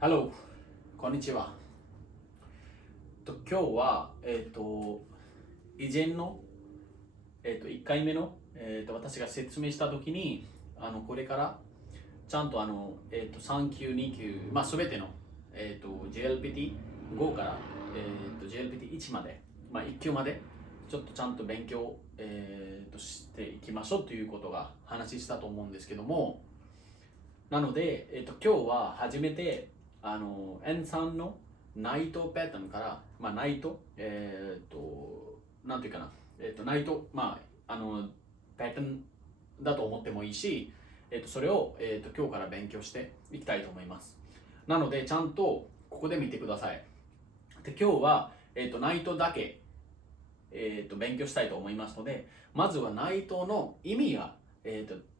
ハロー、こんにちは。今日は、以前の、1回目の、私が説明したときに、これからちゃんと3級、2級、すべての、JLPT5 から、JLPT1 まで、1級まで、ちょっとちゃんと勉強、していきましょうということが話したと思うんですけども、なので、今日は初めてN3 のナイトパターンから、ナイト、なんていうかな、ナイト、パターンだと思ってもいいし、それを、今日から勉強していきたいと思います。なので、ちゃんとここで見てください。で今日は、ナイトだけ、勉強したいと思いますので、まずはナイトの意味が、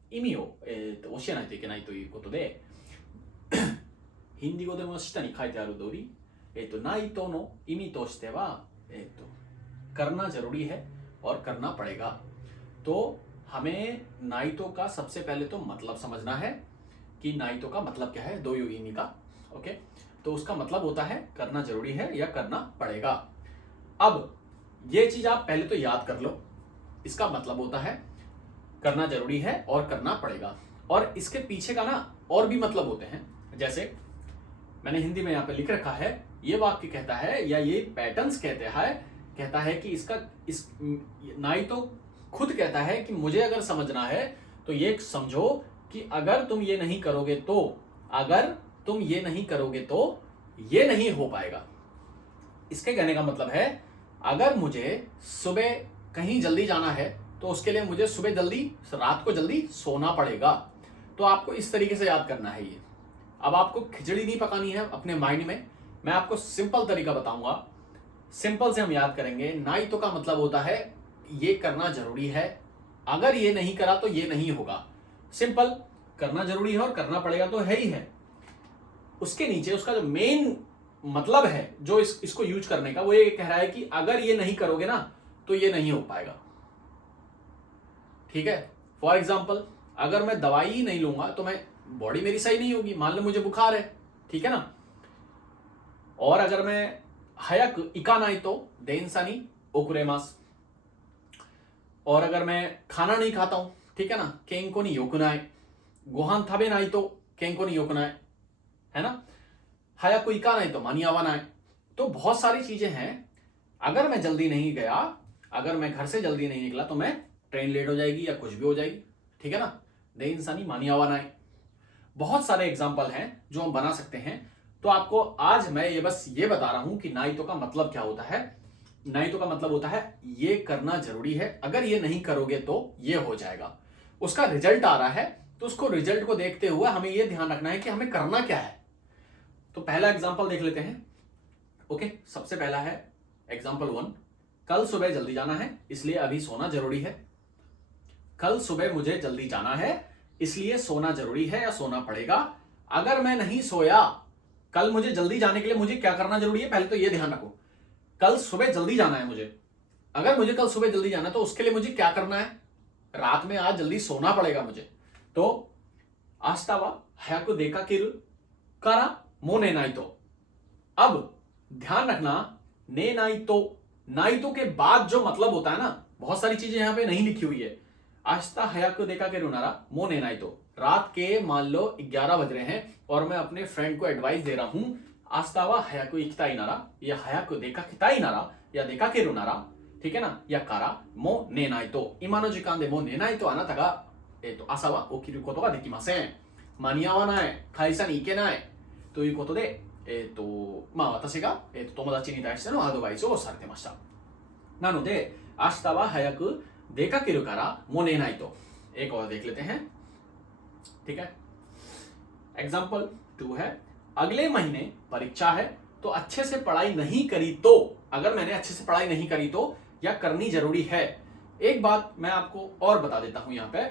意味を、教えないといけないということで、ヒンディ語でも下に書いてある通り、ナイトの意味としては、करना जरूरी है और करना पड़ेगा। तो हमें नाइटो का सबसे पहले तो मतलब समझना है कि नाइटो का मतलब क्या है, दो युगिनी का। ओके, तो उसका मतलब होता है करना जरूरी है या करना पड़ेगा। अब ये चीज आप पहले तो याद कर लो, इसका मतलब होता है करना जरूरी है और करना पड़ेगा, और इसके पीछे का ना और भी मतलब होते हैं। जैसे मैंने हिंदी में यहाँ पे लिख रखा है, ये वाक्य कहता है या ये पैटर्न्स कहता है कि इसका इस नाई तो खुद कहता है कि मुझे अगर समझना है तो ये समझो कि अगर तुम ये नहीं करोगे तो, अगर तुम ये नहीं करोगे तो ये नहीं हो पाएगा। इसके कहने का मतलब है, अगर मुझे सुबह कहीं जल्दी जाना है तो उसके लिए मुझे सुबह जल्दी, रात को जल्दी सोना पड़ेगा। तो आपको इस तरीके से याद करना है ये। अब आपको खिचड़ी नहीं पकानी है अपने माइंड में, मैं आपको सिंपल तरीका बताऊंगा, सिंपल से हम याद करेंगे। नाइतो का मतलब होता है ये करना जरूरी है, अगर ये नहीं करा तो ये नहीं होगा। सिंपल, करना जरूरी है और करना पड़ेगा तो है ही है। उसके नीचे उसका जो मेन मतलब है जो इसको यूज करने का, वो ये कह रहा है कि अगर ये नहीं करोगे ना तो ये नहीं हो पाएगा। ठीक है, फॉर एग्जाम्पल अगर मैं दवाई ही नहीं लूंगा तो मैं, बॉडी मेरी सही नहीं होगी। मान लो मुझे बुखार है, ठीक है ना, और अगर मैं हयक इकानाई तो देनसानी ओकुरेमास, और अगर मैं खाना नहीं खाता हूं, ठीक है ना, केंको नहीं योकुनाए, गोहान थाबे नाई तो केंको नहीं योकुनाए, है ना, हयक इकानाई तो मानियावानाए। तो बहुत सारी चीजें हैं। अगर मैं जल्दी नहीं गया, अगर मैं घर से जल्दी नहीं निकला तो मैं ट्रेन लेट हो जाएगी या कुछ भी हो जाएगी, ठीक है ना, दे इंसानी मानियावानाए। बहुत सारे एग्जाम्पल हैं जो हम बना सकते हैं। तो आपको आज मैं ये बस ये बता रहा हूं कि नाइतो का मतलब क्या होता है। नाइतो का मतलब होता है ये करना जरूरी है, अगर ये नहीं करोगे तो ये हो जाएगा। उसका रिजल्ट आ रहा है, तो उसको रिजल्ट को देखते हुए हमें ये ध्यान रखना है कि हमें करना क्या है। तो पहला एग्जाम्पल देख लेते हैं। ओके, सबसे पहला है एग्जाम्पल 1, कल सुबह जल्दी जाना है इसलिए अभी सोना जरूरी है। कल सुबह मुझे जल्दी जाना है इसलिए सोना जरूरी है या सोना पड़ेगा। अगर मैं नहीं सोया, कल मुझे जल्दी जाने के लिए मुझे क्या करना जरूरी है, पहले तो ये ध्यान रखो। कल सुबह जल्दी जाना है मुझे, अगर मुझे कल सुबह जल्दी जाना है तो उसके लिए मुझे क्या करना है, रात में आज जल्दी सोना पड़ेगा मुझे। तो आस्तावा हयाको देखा किरु करा मोने नाई तो। अब ध्यान रखना, ने नाई तो के बाद जो मतलब होता है ना, बहुत सारी चीजें यहां पे नहीं लिखी हुई है। आस्ता हयाको देखा के रुनारा मोने नाई तो, रात के मान लो 11 बज रहे हैं और मैं अपने फ्रेंड को एडवाइस दे रहा हूं, आस्तावा हयाको इकिताई नारा या हयाको देखा किताई नारा या देखा के रुनारा, ठीक है ना, या कारा मो नेनाई तो, इमानो जिकान दे मो नेनाई तो आनाता गा आसा वा ओकिरु कोतो गा देकिमासेन, मानियावानाई, काइसाに行けないということで、私が、友達に対してのアドバイスをされてました。なので、明日は早く出かけるからもう寝ないと。एक और देख लेते हैं, ठीक है। एग्जाम्पल 2 है, अगले महीने परीक्षा है तो अच्छे से पढ़ाई नहीं करी तो, अगर मैंने अच्छे से पढ़ाई नहीं करी तो या करनी जरूरी है। एक बात मैं आपको और बता देता हूं यहां पे,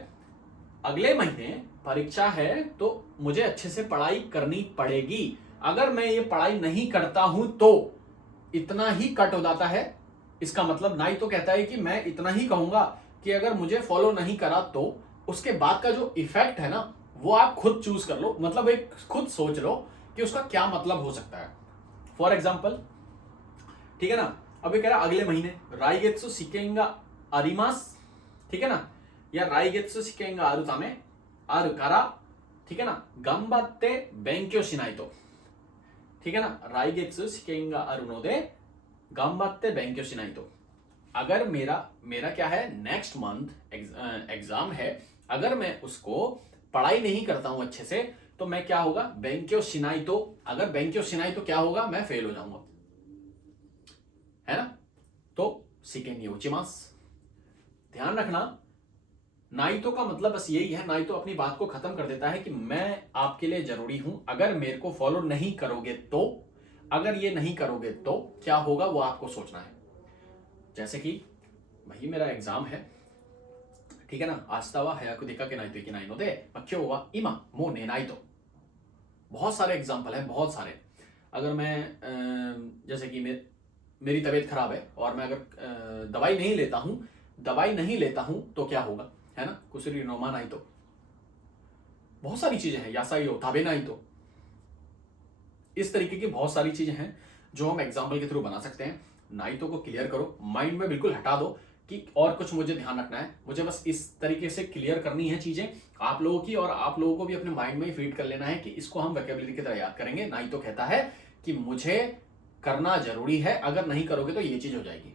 अगले महीने परीक्षा है तो मुझे अच्छे से पढ़ाई करनी पड़ेगी। अगर मैं ये पढ़ाई नहीं करता हूं तो इतना ही कट हो जाता है। इसका मतलब नाई तो कहता है कि मैं इतना ही कहूंगा कि अगर मुझे फॉलो नहीं करा तो उसके बाद का जो इफेक्ट है ना, वो आप खुद चूज कर लो। मतलब एक खुद सोच लो कि उसका क्या मतलब हो सकता है। फॉर एग्जाम्पल, ठीक है ना, अभी कह रहा अगले महीने राइगेत्सु शिकेंगा अरिमास, ठीक है ना, या राइगेत्सु शिकेंगा आरुतामे आरु कारा, ठीक है ना, गंबात्ते बेंक्यो शिनाई तो, ठीक है ना, राइगेत्सु शिकेंगा आरु नोदे गंबात्ते बेंक्यो शिनाई तो। अगर मेरा क्या है, नेक्स्ट मंथ एग्जाम है, अगर मैं उसको पढ़ाई नहीं करता हूं अच्छे से तो मैं क्या होगा, बेंक्यो शिनाई तो, अगर बेंक्यो शिनाई तो क्या होगा, मैं फेल हो जाऊंगा, है ना। तो शिकेन योचिमास, ध्यान रखना, नाइतो का मतलब बस यही है, नाइतो अपनी बात को खत्म कर देता है कि मैं आपके लिए जरूरी हूं, अगर मेरे को फॉलो नहीं करोगे तो, अगर ये नहीं करोगे तो क्या होगा वो आपको सोचना है। जैसे कि भाई मेरा एग्जाम है, ठीक है ना, आस्ता वा हयाकु देकाके नाई तो इकेनाई नोदे क्यों हुआ इमा मो नेनाई तो। बहुत सारे एग्जाम्पल हैं, बहुत सारे। अगर मैं जैसे कि मेरी तबीयत खराब है और मैं अगर दवाई नहीं लेता हूं तो क्या होगा, है ना, कुसरी नोमा नाई तो, बहुत सारी चीजें हैं, यासाई हो ताबे नाई तो, इस तरीके की बहुत सारी चीजें हैं जो हम एग्जाम्पल के थ्रू बना सकते हैं। नाइतो को क्लियर करो, माइंड में बिल्कुल हटा दो कि और कुछ मुझे ध्यान रखना है, मुझे बस इस तरीके से क्लियर करनी है चीजें आप लोगों की, और आप लोगों को भी अपने माइंड में फीड कर लेना है कि इसको हम वोकैबुलरी की तरह याद करेंगे। नाइतो कहता है कि मुझे करना जरूरी है, अगर नहीं करोगे तो ये चीज हो जाएगी,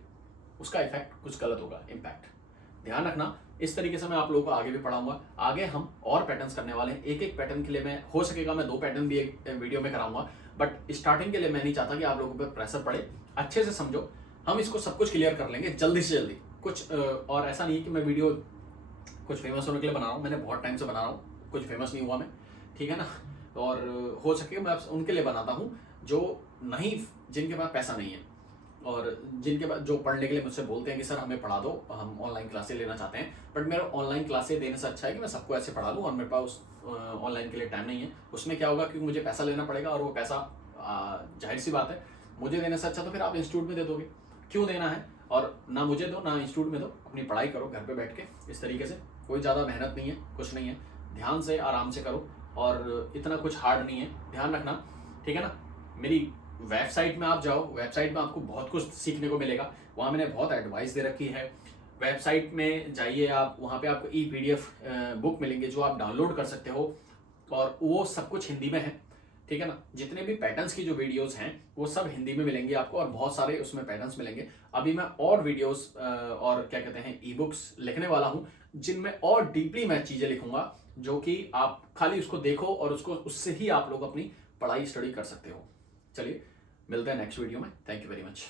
उसका इफेक्ट कुछ गलत होगा, इम्पैक्ट। ध्यान रखना, इस तरीके से मैं आप लोगों को आगे भी पढ़ाऊंगा। आगे हम और पैटर्न्स करने वाले हैं, एक एक पैटर्न के लिए मैं हो सकेगा मैं 2 पैटर्न भी एक वीडियो में कराऊंगा, बट स्टार्टिंग के लिए मैं नहीं चाहता कि आप लोगों पर प्रेशर पड़े, अच्छे से समझो, हम इसको सब कुछ क्लियर कर लेंगे जल्दी से जल्दी। कुछ और ऐसा नहीं है कि मैं वीडियो कुछ फेमस होने के लिए बना रहा हूँ, मैंने बहुत टाइम से बना रहा हूँ, कुछ फेमस नहीं हुआ मैं, ठीक है ना, और हो सके मैं उनके लिए बनाता हूँ जो नहीं, जिनके पास पैसा नहीं है और जिनके पास, जो पढ़ने के लिए मुझसे बोलते हैं कि सर हमें पढ़ा दो, हम ऑनलाइन क्लासेस लेना चाहते हैं, बट मेरा ऑनलाइन क्लासेस देने से अच्छा है कि मैं सबको ऐसे पढ़ा दूँ, और मेरे पास ऑनलाइन के लिए टाइम नहीं है। उसमें क्या होगा, क्योंकि मुझे पैसा लेना पड़ेगा, और वो पैसा जाहिर सी बात है मुझे देने से अच्छा तो फिर आप इंस्टीट्यूट में दे दोगे, क्यों देना है, और ना मुझे दो ना इंस्टीट्यूट में दो, अपनी पढ़ाई करो घर पे बैठ के, इस तरीके से, कोई ज़्यादा मेहनत नहीं है, कुछ नहीं है, ध्यान से आराम से करो, और इतना कुछ हार्ड नहीं है, ध्यान रखना, ठीक है ना। मेरी वेबसाइट में आप जाओ, वेबसाइट में आपको बहुत कुछ सीखने को मिलेगा, वहाँ मैंने बहुत एडवाइस दे रखी है। वेबसाइट में जाइए आप, वहाँ पे आपको PDF बुक मिलेंगे जो आप डाउनलोड कर सकते हो, और वो सब कुछ हिंदी में है, ठीक है ना। जितने भी पैटर्न्स की जो वीडियोस हैं वो सब हिंदी में मिलेंगे आपको, और बहुत सारे उसमें पैटर्न्स मिलेंगे। अभी मैं और वीडियोस और क्या कहते हैं ई-बुक्स लिखने वाला हूँ, जिनमें और डीपली मैं चीज़ें लिखूंगा, जो कि आप खाली उसको देखो और उसको, उससे ही आप लोग अपनी पढ़ाई स्टडी कर सकते हो। चलिए मिलते हैं नेक्स्ट वीडियो में, थैंक यू वेरी मच।